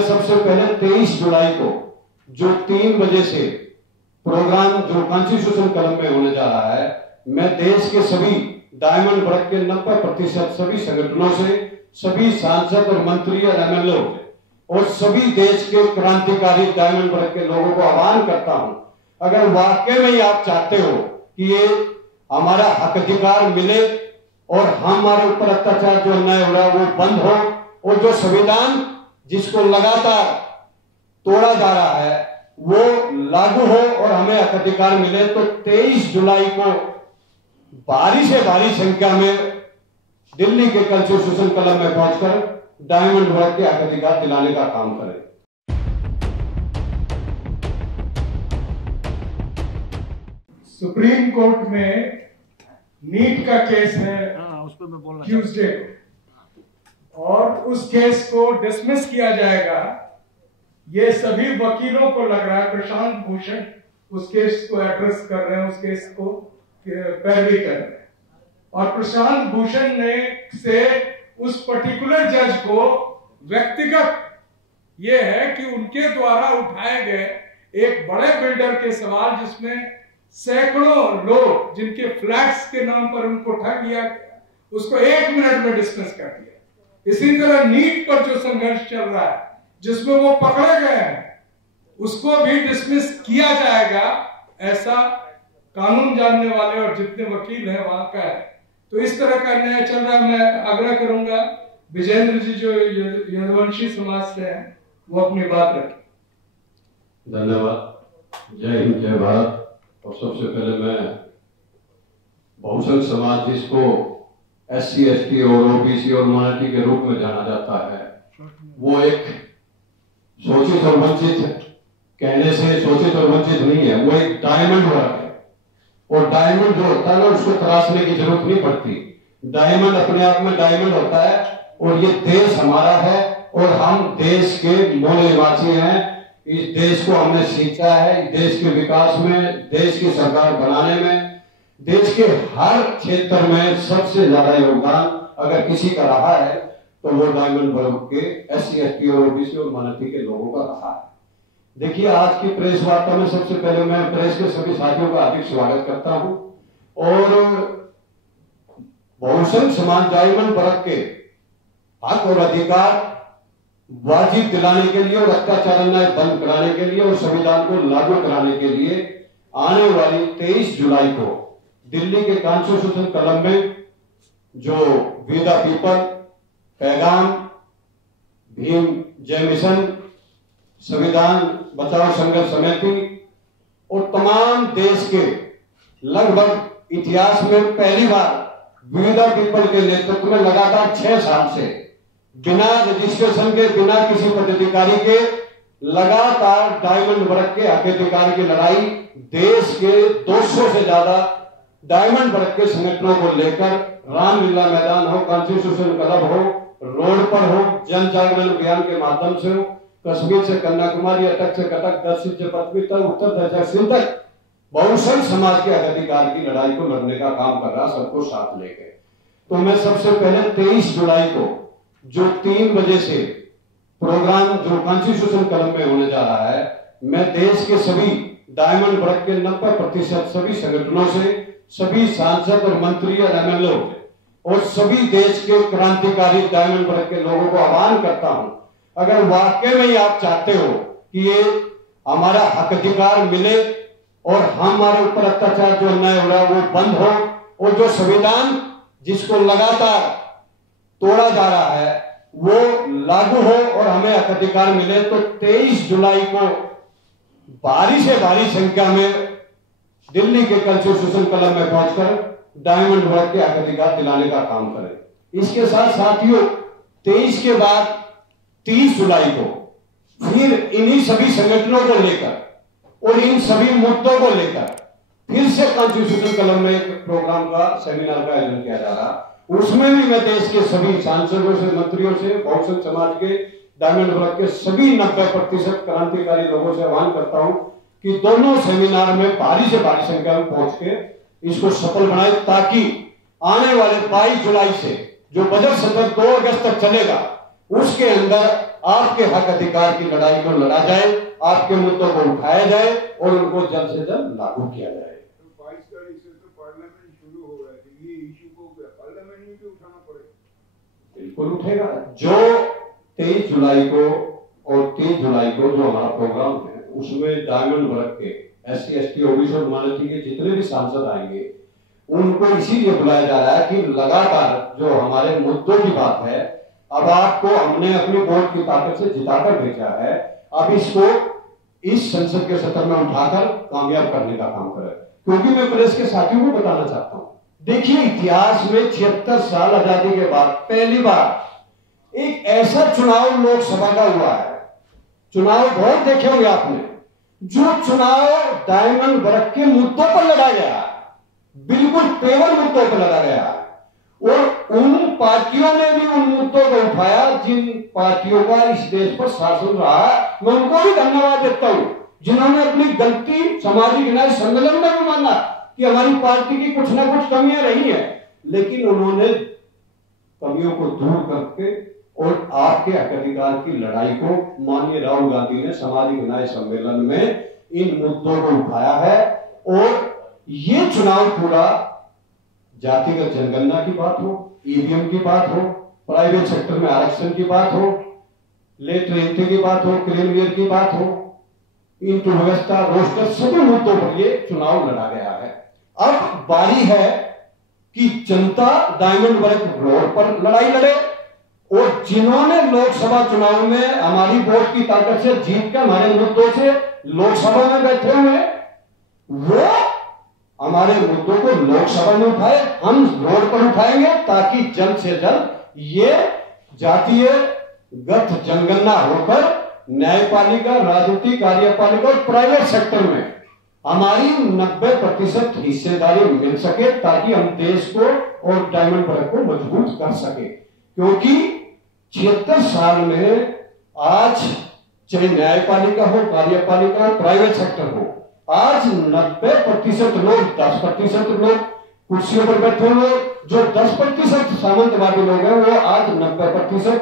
सबसे पहले 23 जुलाई को जो 3 बजे से प्रोग्राम जो कॉन्स्टिट्यूशन क्लब में होने जा रहा है, मैं देश के सभी डायमंड वर्ग के 90% सभी संगठनों से, सभी सांसद और मंत्री और एमएलए और सभी देश के क्रांतिकारी डायमंड वर्ग के लोगों को आह्वान करता हूं, अगर वाकई में ही आप चाहते हो कि ये हमारा हक अधिकार मिले और हमारे ऊपर अत्याचार जो अन्याय हो रहा है वो बंद हो, और जो संविधान जिसको लगातार तोड़ा जा रहा है वो लागू हो और हमें हक अधिकार मिले, तो 23 जुलाई को भारी से भारी संख्या में दिल्ली के कॉन्स्टिट्यूशन क्लब में पहुंचकर डायमंड वर्ग के हक अधिकार दिलाने का काम करें। सुप्रीम कोर्ट में नीट का केस है उस पर मैं बोलना ट्यूसडे को, और उस केस को डिसमिस किया जाएगा। ये सभी वकीलों को लग रहा है प्रशांत भूषण उस केस को एड्रेस कर रहे हैं, उस केस को पैरवी कर रहे हैं, और प्रशांत भूषण ने से उस पर्टिकुलर जज को व्यक्तिगत ये है कि उनके द्वारा उठाए गए एक बड़े बिल्डर के सवाल, जिसमें सैकड़ों लोग जिनके फ्लैट्स के नाम पर उनको ठग लिया गया, उसको 1 मिनट में डिस्मिस कर दिया। इसी तरह नीट पर जो संघर्ष चल रहा है जिसमें वो पकड़े गए हैं, उसको भी डिसमिस किया जाएगा, ऐसा कानून जानने वाले और जितने वकील हैं वहां का है। तो इस तरह का न्याय चल रहा है। मैं आग्रह करूंगा विजेंद्र जी जो यदुवंशी समाज से हैं वो अपनी बात रखें। धन्यवाद। जय हिंद, जय भारत। और सबसे पहले मैं बहुजन समाज जिसको SC, ST और OBC और माइनॉरिटी के रूप में जाना जाता है, वो एक शोषित और वंचित, कहने से शोषित और वंचित नहीं है, वो एक डायमंड वर्ग है। और डायमंड जो होता है ना, उसको तराशने की जरूरत नहीं पड़ती। डायमंड अपने आप में डायमंड होता है, और ये देश हमारा है और हम देश के मूल निवासी हैं। इस देश को हमने सींचा है, देश के विकास में, देश की सरकार बनाने में, देश के हर क्षेत्र में सबसे ज्यादा योगदान अगर किसी का रहा है तो वो डायमंड वर्ग के SC, ST और OBC और माइनॉरिटी के लोगों का रहा है। देखिए, आज की प्रेस वार्ता में सबसे पहले मैं प्रेस के सभी साथियों का हार्दिक स्वागत करता हूं, और बहुजन समाज डायमंड वर्ग के हक और अधिकार वाजिब दिलाने के लिए और अत्याचार अन्याय बंद कराने के लिए और संविधान को लागू कराने के लिए आने वाली 23 जुलाई को दिल्ली के कॉन्स्टिट्यूशन क्लब में जो वी द पीपल, पैगाम, भीम जय मिशन, संविधान बचाओ संघर्ष समिति और तमाम देश के लगभग इतिहास में पहली बार वी द पीपल के नेतृत्व में लगातार 6 साल से बिना रजिस्ट्रेशन के, बिना किसी पदाधिकारी के लगातार डायमंड वर्ग के हक अधिकार की लड़ाई देश के 200 से ज्यादा डायमंड वर्ग के संगठनों को लेकर रामलीला मैदान हो, कॉन्स्टिट्यूशन क्लब हो, रोड पर हो, जन जागरण अभियान के माध्यम से हो, कश्मीर से कन्याकुमारी, अटक से कटक, दक्षिण से पृथ्वी तक, उत्तर से दक्षिण तक बहुजन समाज के हक अधिकार की लड़ाई को लड़ने का काम कर रहा, सबको साथ लेकर। तो मैं सबसे पहले 23 जुलाई को जो 3 बजे से प्रोग्राम जो कॉन्स्टिट्यूशन क्लब में होने जा रहा है, मैं देश के सभी डायमंड वर्ग के 90% सभी संगठनों से, सभी सांसद और मंत्री और एमएलए और सभी देश के क्रांतिकारी डायमंड वर्ग के लोगों को आह्वान करता हूं, अगर वाकई में ही आप चाहते हो कि ये हमारा हक अधिकार मिले और हमारे ऊपर अत्याचार जो अन्याय हो रहा है वो बंद हो, और जो संविधान जिसको लगातार तोड़ा जा रहा है वो लागू हो और हमें हक अधिकार मिले, तो 23 जुलाई को भारी से भारी संख्या में दिल्ली के कॉन्स्टिट्यूशन क्लब में पहुंचकर डायमंड वर्ग के हक अधिकार दिलाने का काम करें। इसके साथ साथियों, 23 के बाद 30 जुलाई को फिर इन्हीं सभी संगठनों को लेकर और इन सभी मुद्दों को लेकर फिर से कॉन्स्टिट्यूशन क्लब में एक प्रोग्राम का, सेमिनार का आयोजन किया जा रहा। उसमें भी मैं देश के सभी सांसदों से, मंत्रियों से, बहुजन समाज के, डायमंड वर्ग के सभी 90% क्रांतिकारी लोगों से आह्वान करता हूं कि दोनों सेमिनार में भारी से भारी संख्या में पहुंच के इसको सफल बनाए, ताकि आने वाले 22 जुलाई से जो बजट सत्र 2 अगस्त तक चलेगा, उसके अंदर आपके हक अधिकार की लड़ाई को लड़ा जाए, आपके मुद्दों को उठाया जाए और उनको जल्द से जल्द लागू किया जाए। तो 22 तारीख से तो पार्लियामेंट शुरू हो रहा है, ये इशू को पार्लियामेंट में भी उठाना पड़ेगा। बिल्कुल उठेगा। जो 23 जुलाई को और 30 जुलाई को जो हमारा प्रोग्राम है उसमें डायमंड वर्ग के SC ST OBC और माइनॉरिटी के जितने भी सांसद आएंगे उनको इसीलिए बुलाया जा रहा है कि लगातार जो हमारे मुद्दों की बात है, अब आपको हमने अपनी वोट की ताकत से जिताकर भेजा है, अब इसको इस संसद के सत्र में उठाकर कामयाब करने का काम करें। क्योंकि मैं प्रेस के साथियों को बताना चाहता हूं, देखिए इतिहास में 76 साल आजादी के बाद पहली बार एक ऐसा चुनाव लोकसभा का हुआ है। चुनाव बहुत देखे होंगे आपने, जो चुनाव डायमंड वर्ग के मुद्दों पर लड़ा गया, बिल्कुल पेवर मुद्दों पर लड़ा गया, और उन पार्टियों ने भी उन मुद्दों को उठाया जिन पार्टियों का इस देश पर शासन रहा। मैं उनको भी धन्यवाद देता हूं जिन्होंने अपनी गलती सामाजिक न्याय सम्मेलन में भी माना कि हमारी पार्टी की कुछ ना कुछ कमियां रही हैं, लेकिन उन्होंने कमियों को दूर करके और आपके हक अधिकार की लड़ाई को माननीय राहुल गांधी ने सामाजिक न्याय सम्मेलन में इन मुद्दों को उठाया है। और ये चुनाव पूरा जातिगत जनगणना की बात हो, EVM की बात हो, प्राइवेट सेक्टर में आरक्षण की बात हो, लेट रेंटे की बात हो, क्रीमियर की बात हो, इंटू व्यवस्था, रोस्टर, सभी मुद्दों पर ये चुनाव लड़ा गया है। अब बारी है कि जनता डायमंड वर्ग रोड पर लड़ाई लड़े, और जिन्होंने लोकसभा चुनाव में हमारी वोट की ताकत से जीत कर हमारे मुद्दों से लोकसभा में बैठे हुए, वो हमारे मुद्दों को लोकसभा में उठाए, हम रोड पर उठाएंगे ताकि जल्द से जल्द ये जातीय गत जनगणना होकर न्यायपालिका, राजनीतिक, कार्यपालिका और प्राइवेट सेक्टर में हमारी 90% हिस्सेदारी मिल सके, ताकि हम देश को और डायमंड वर्ग को मजबूत कर सके। क्योंकि 76 साल में आज चाहे न्यायपालिका हो, कार्यपालिका हो, प्राइवेट सेक्टर हो, आज 90% लोग, 10% लोग कुर्सियों पर बैठे हुए, जो 10% सामंतवादी लोग हैं वो आज 90%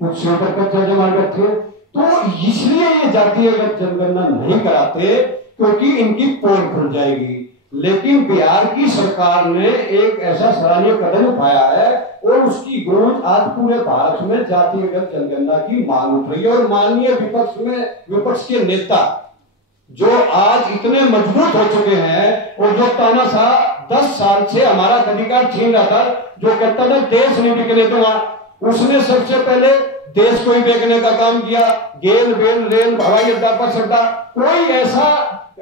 कुर्सियों पर कब्जा जमा बैठे। तो इसलिए ये जातीय जनगणना नहीं कराते क्योंकि इनकी पोल खुल जाएगी। लेकिन बिहार की सरकार ने एक ऐसा सराहनीय कदम उठाया है और उसकी गूंज आज पूरे भारत में जातिगत जनगणना की मांग उठ रही है। और माननीय विपक्ष के नेता जो आज इतने मजबूत हो चुके हैं और जो तानाशाह 10 साल से हमारा अधिकार छीन रहा था, जो कहता था देश नहीं बिकने दूंगा, उसने सबसे पहले देश को ही बेचने का काम किया। गेल वेल रेल हवाई अड्डा पर सड्डा, कोई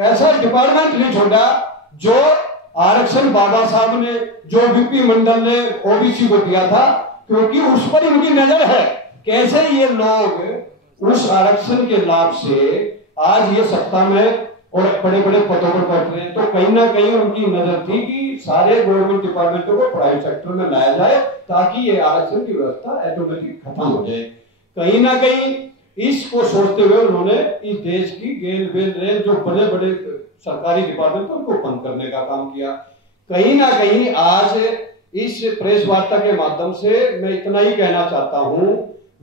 ऐसा डिपार्टमेंट नहीं छोड़ा जो आरक्षण बाबा साहब ने, जो VP मंडल ने OBC को दिया था, क्योंकि उस पर इनकी नजर है। कैसे ये लोग उस आरक्षण के लाभ से आज ये सत्ता में और बड़े बड़े पदों पर बैठ रहे हैं, तो कहीं ना कहीं उनकी नजर थी कि सारे गवर्नमेंट डिपार्टमेंटों को प्राइवेट सेक्टर में लाया जाए ताकि ये आरक्षण की व्यवस्था ऑटोमेटिक खत्म हो जाए। कहीं ना कहीं इसको सोचते हुए उन्होंने इस देश की गेल वेल रेल जो बड़े बड़े सरकारी डिपार्टमेंट उनको बंद करने का काम किया। कहीं ना कहीं आज इस प्रेस वार्ता के माध्यम से मैं इतना ही कहना चाहता हूं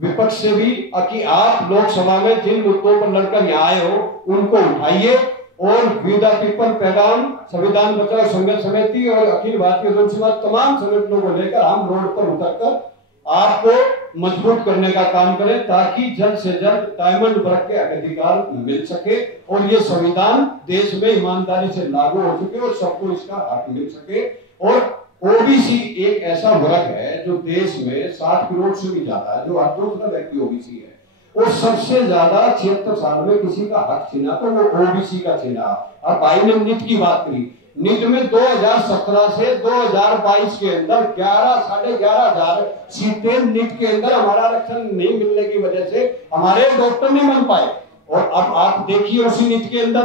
विपक्ष से भी कि आप लोकसभा में जिन मुद्दों पर लड़कर यहाँ आए हो उनको उठाइए और वी द पीपल पैगाम, संविधान बचाओ संघर्ष समिति और अखिल भारतीय जन समाज तमाम संगठनों को लेकर हम रोड पर उतरकर आपको मजबूत करने का काम करें ताकि जल्द से जल्द डायमंड वर्ग के अधिकार मिल सके और ये संविधान देश में ईमानदारी से लागू हो सके और सबको इसका हक मिल सके। और OBC एक ऐसा वर्ग है जो देश में 7 करोड़ से भी ज्यादा है, जो हर दूसरा व्यक्ति OBC है, और सबसे ज्यादा 76 साल में किसी का हक छीना तो वो OBC का छीना। अब भाई ने नीट की बात करी, नीट में 2017 से 2022 के अंदर 11,500 सीटें नीट के अंदर हमारा आरक्षण नहीं मिलने की वजह से हमारे डॉक्टर नहीं बन पाए। और अब आप देखिए उसी नीट के अंदर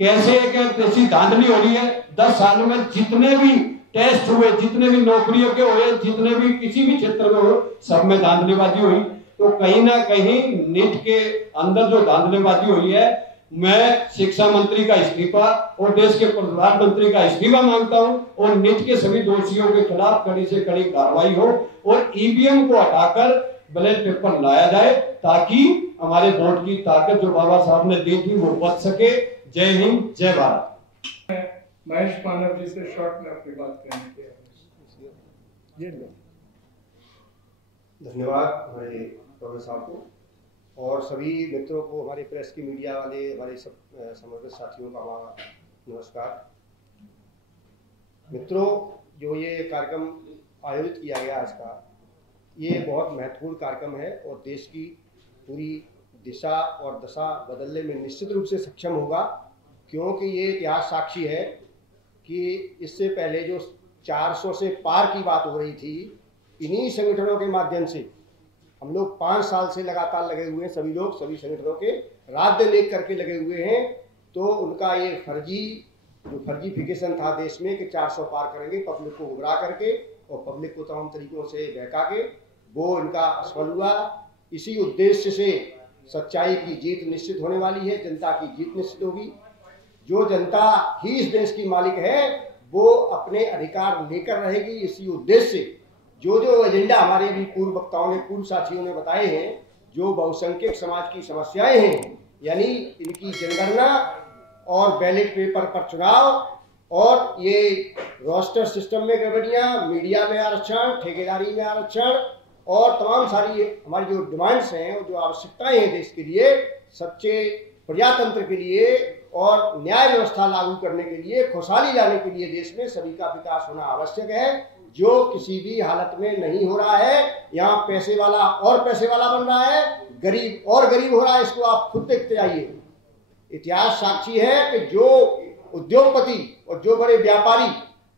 कैसे कैसी धांधली हो रही है। 10 साल में जितने भी टेस्ट हुए, जितने भी नौकरियों के हुए, जितने भी किसी भी क्षेत्र में हो, सब में धांधलीबाजी हुई। तो कहीं ना कहीं नीट के अंदर जो धांधलीबाजी हुई है, मैं शिक्षा मंत्री का इस्तीफा और देश के प्रधानमंत्री का इस्तीफा मांगता हूं और नीट के सभी दोषियों के खिलाफ कड़ी से कड़ी कार्रवाई हो और EVM को हटाकर बैलेट पेपर लाया जाए ताकि हमारे वोट की ताकत जो बाबा साहब ने दी थी वो बच सके। जय हिंद, जय भारत। महेश मानव जी से शॉर्ट में अपनी बात करने के धन्यवाद हमारे प्रोफेसर साहब को और सभी मित्रों को, हमारे प्रेस की, मीडिया वाले, हमारे सब समर्पित साथियों का हमारा नमस्कार। मित्रों, जो ये कार्यक्रम आयोजित किया गया आज का, ये बहुत महत्वपूर्ण कार्यक्रम है और देश की पूरी दिशा और दशा बदलने में निश्चित रूप से सक्षम होगा, क्योंकि ये इतिहास साक्षी है कि इससे पहले जो 400 से पार की बात हो रही थी, इन्हीं संगठनों के माध्यम से हम लोग 5 साल से लगातार लगे हुए हैं, सभी लोग, सभी संगठनों के रात दिन एक करके लगे हुए हैं। तो उनका ये फर्जीफिकेशन था देश में कि 400 पार करेंगे, पब्लिक को गुमराह करके और पब्लिक को तमाम तरीकों से बहका के, वो इनका असफल हुआ। इसी उद्देश्य से सच्चाई की जीत निश्चित होने वाली है, जनता की जीत निश्चित होगी। जो जनता ही इस देश की मालिक है वो अपने अधिकार लेकर रहेगी। इसी उद्देश्य से जो एजेंडा हमारे भी पूर्व वक्ताओं ने, पूर्व साथियों ने बताए हैं, जो बहुसंख्यक समाज की समस्याएं हैं, यानी इनकी जनगणना और बैलेट पेपर पर चुनाव और ये रोस्टर सिस्टम में गड़बड़ियां, मीडिया में आरक्षण, ठेकेदारी में आरक्षण और तमाम सारी हमारी जो डिमांड्स हैं और जो आवश्यकताएं हैं देश के लिए, सच्चे प्रजातंत्र के लिए और न्याय व्यवस्था लागू करने के लिए, खुशहाली लाने के लिए देश में सभी का विकास होना आवश्यक है, जो किसी भी हालत में नहीं हो रहा है। यहाँ पैसे वाला और पैसे वाला बन रहा है, गरीब और गरीब हो रहा है। इसको आप खुद देखते आइए। इतिहास साक्षी है कि जो उद्योगपति और जो बड़े व्यापारी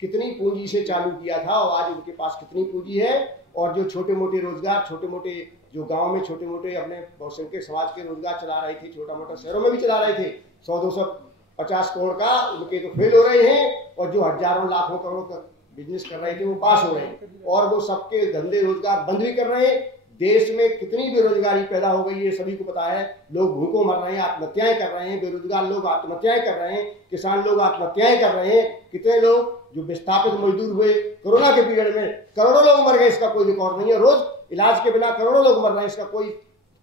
कितनी पूंजी से चालू किया था और आज उनके पास कितनी पूंजी है, और जो छोटे मोटे रोजगार, छोटे मोटे जो गांव में छोटे मोटे अपने बहुसंख्यक समाज के रोजगार चला रहे थे, छोटा मोटा शहरों में भी चला रहे थे, 100-250 करोड़ का, उनके तो फेल हो रहे हैं। और जो हजारों लाखों करोड़ का बिजनेस कर रहे थे वो पास हो रहे हैं, और वो सबके धंधे रोजगार बंद भी कर रहे हैं। देश में कितनी बेरोजगारी पैदा हो गई है सभी को पता है। लोग भूखों मर रहे हैं, आत्महत्याएं कर रहे हैं, बेरोजगार लोग आत्महत्याएं कर रहे हैं, किसान लोग आत्महत्याएं कर रहे हैं। कितने लोग जो विस्थापित मजदूर हुए कोरोना के पीरियड में, करोड़ों लोग मर गए, इसका कोई रिकॉर्ड नहीं है। रोज इलाज के बिना करोड़ों लोग मर रहे हैं, इसका कोई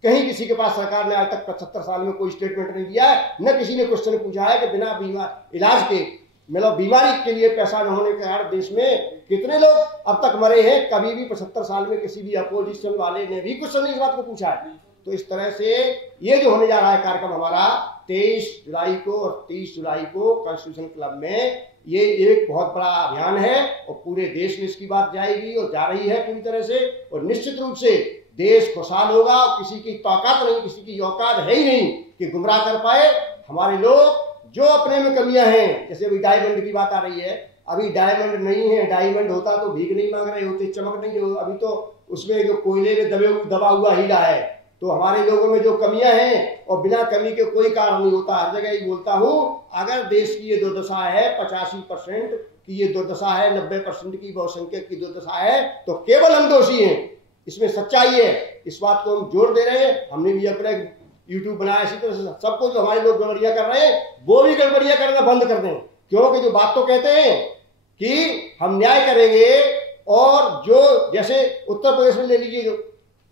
कहीं किसी के पास सरकार ने आज तक 75 साल में कोई स्टेटमेंट नहीं दिया है, न किसी ने क्वेश्चन पूछा है कि बिना इलाज के, मतलब बीमारी के लिए पैसा न होने के कारण देश में कितने लोग अब तक मरे हैं। कभी भी 75 साल में किसी भी अपोजिशन वाले ने भी क्वेश्चन इस बात को पूछा है। तो इस तरह से ये जो होने जा रहा है कार्यक्रम हमारा 23 जुलाई को और 30 जुलाई को कॉन्स्टिट्यूशन क्लब में, ये एक बहुत बड़ा अभियान है और पूरे देश में इसकी बात जाएगी और जा रही है पूरी तरह से। और निश्चित रूप से देश खुशहाल होगा। किसी की ताकत नहीं, किसी की औकात है ही नहीं कि गुमराह कर पाए। हमारे लोग जो अपने में कमियां हैं, जैसे अभी डायमंड की बात आ रही है, अभी डायमंड नहीं है। डायमंड होता तो भीख नहीं मांग रहे होते, चमक नहीं हो, अभी तो उसमें जो कोयले में दबा हुआ हीरा है। तो हमारे लोगों में जो कमियां हैं, और बिना कमी के कोई कारण नहीं होता। हर जगह ही बोलता हूं, अगर देश की ये दुर्दशा है, 85% की ये दुर्दशा है, 90% की बहुसंख्यक की दुर्दशा है, तो केवल हम दोषी हैं। इसमें सच्चाई है, इस बात को हम जोर दे रहे हैं। हमने भी अपने यूट्यूब बनाया, इसी तरह से सबको जो हमारे लोग गड़बड़ियां कर रहे हैं वो भी गड़बड़ियां करना बंद कर दें। क्योंकि जो बात तो कहते हैं कि हम न्याय करेंगे, और जो जैसे उत्तर प्रदेश में ले लीजिए, जो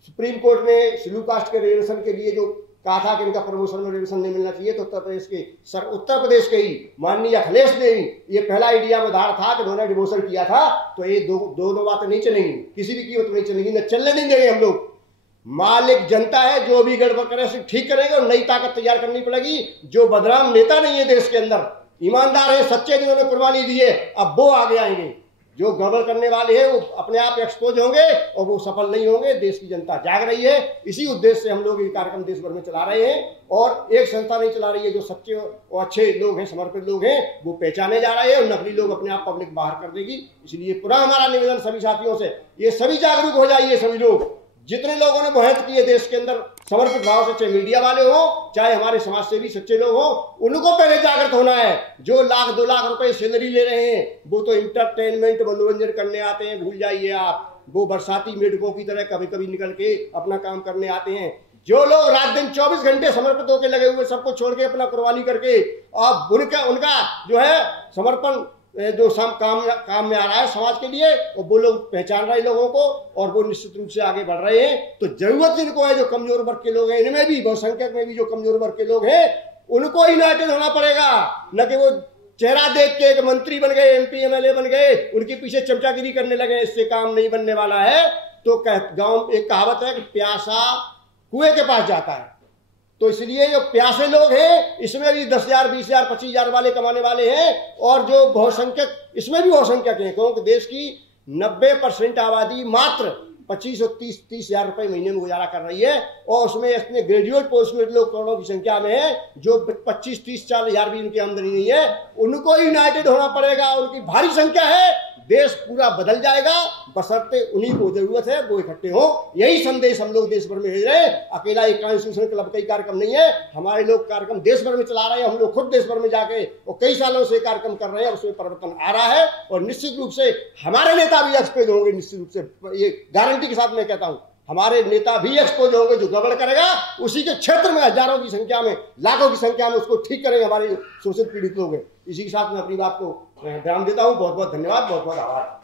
सुप्रीम कोर्ट ने शेड्यूल कास्ट के रिजर्वेशन के लिए जो कहा था कि इनका प्रमोशन में रिजर्वेशन नहीं मिलना चाहिए, तो उत्तर प्रदेश के ही माननीय अखिलेश ने ये पहला इंडिया में धारा था कि उन्होंने डिमोशन किया था। तो ये दोनों बातें नहीं चलेंगी, किसी भी कीमत नहीं चलेंगी, न चलने नहीं देंगे हम लोग। मालिक जनता है, जो भी गड़बड़ करे उसे ठीक करेंगे और नई ताकत तैयार करनी पड़ेगी। जो बदनाम नेता नहीं है देश के अंदर, ईमानदार है, सच्चे, जिन्होंने कुर्बानी दी है, अब वो आगे आएंगे। जो गड़बड़ करने वाले हैं वो अपने आप एक्सपोज होंगे और वो सफल नहीं होंगे। देश की जनता जाग रही है। इसी उद्देश्य से हम लोग ये कार्यक्रम देश भर में चला रहे हैं, और एक संस्था नहीं चला रही है। जो सच्चे और अच्छे लोग हैं, समर्पित लोग हैं, वो पहचाने जा रहे हैं, और नकली लोग अपने आप पब्लिक बाहर कर देगी। इसलिए पूरा हमारा निवेदन सभी साथियों से, ये सभी जागरूक हो जाइए। सभी लोग, जितने लोगों ने मेहनत की है देश के अंदर समर्पित भाव से, चाहे मीडिया वाले हो, चाहे हमारे समाज सेवी सच्चे लोग हो, उनको पहले जागृत होना है। जो 1-2 लाख रुपए सैलरी ले रहे हैं, वो तो इंटरटेनमेंट, मनोरंजन करने आते हैं, भूल जाइए आप। वो बरसाती मेढकों की तरह कभी कभी निकल के अपना काम करने आते हैं। जो लोग रात दिन 24 घंटे समर्पित होकर लगे हुए, सबको छोड़ के अपना कुर्बानी करके, अब उनका जो है समर्पण जो काम में आ रहा है समाज के लिए, और वो लोग पहचान रहे लोगों को और वो निश्चित रूप से आगे बढ़ रहे हैं। तो जरूरत इनको है, जो कमजोर वर्ग के लोग हैं, इनमें भी बहुसंख्यक में भी जो कमजोर वर्ग के लोग हैं, उनको यूनाइटेड होना पड़ेगा। न कि वो चेहरा देख के एक मंत्री बन गए, MP MLA बन गए, उनके पीछे चमचागिरी करने लगे, इससे काम नहीं बनने वाला है। तो गांव एक कहावत है कि प्यासा कुएं के पास जाता है। तो इसलिए जो प्यासे लोग हैं इसमें भी 10,000, 20,000, 25,000 वाले कमाने वाले हैं, और जो बहुसंख्यक इसमें भी बहुसंख्यक हैं, क्योंकि देश की 90% आबादी मात्र 25 और 30,000 रुपए महीने में गुजारा कर रही है, और उसमें इतने ग्रेजुएट पोस्ट ग्रेजुएट लोग करोड़ों की संख्या में है, जो 25, 30, 40,000 भी उनकी आमदनी नहीं है। उनको यूनाइटेड होना पड़ेगा, उनकी भारी संख्या है, देश पूरा बदल जाएगा, बशर्ते उन्हीं को जरूरत है वो इकट्ठे हो। यही संदेश हम लोग देश भर में भेज रहे हैं। अकेला एक कॉन्स्टिट्यूशन क्लब का ही कार्यक्रम नहीं है, हमारे लोग कार्यक्रम देश भर में चला रहे हैं। हम लोग खुद देश भर में जाके और कई सालों से कार्यक्रम कर रहे हैं, उसमें परिवर्तन आ रहा है, और निश्चित रूप से हमारे नेता भी एक्सपोज होंगे। निश्चित रूप से ये गारंटी के साथ मैं कहता हूं, हमारे नेता भी एक्सपोज होंगे। जो गड़बड़ करेगा उसी के क्षेत्र में हजारों की संख्या में, लाखों की संख्या में उसको ठीक करेंगे हमारे शोषित पीड़ित लोग हैं। इसी के साथ मैं अपनी बात को विराम देता हूं। बहुत बहुत धन्यवाद, बहुत बहुत आभार।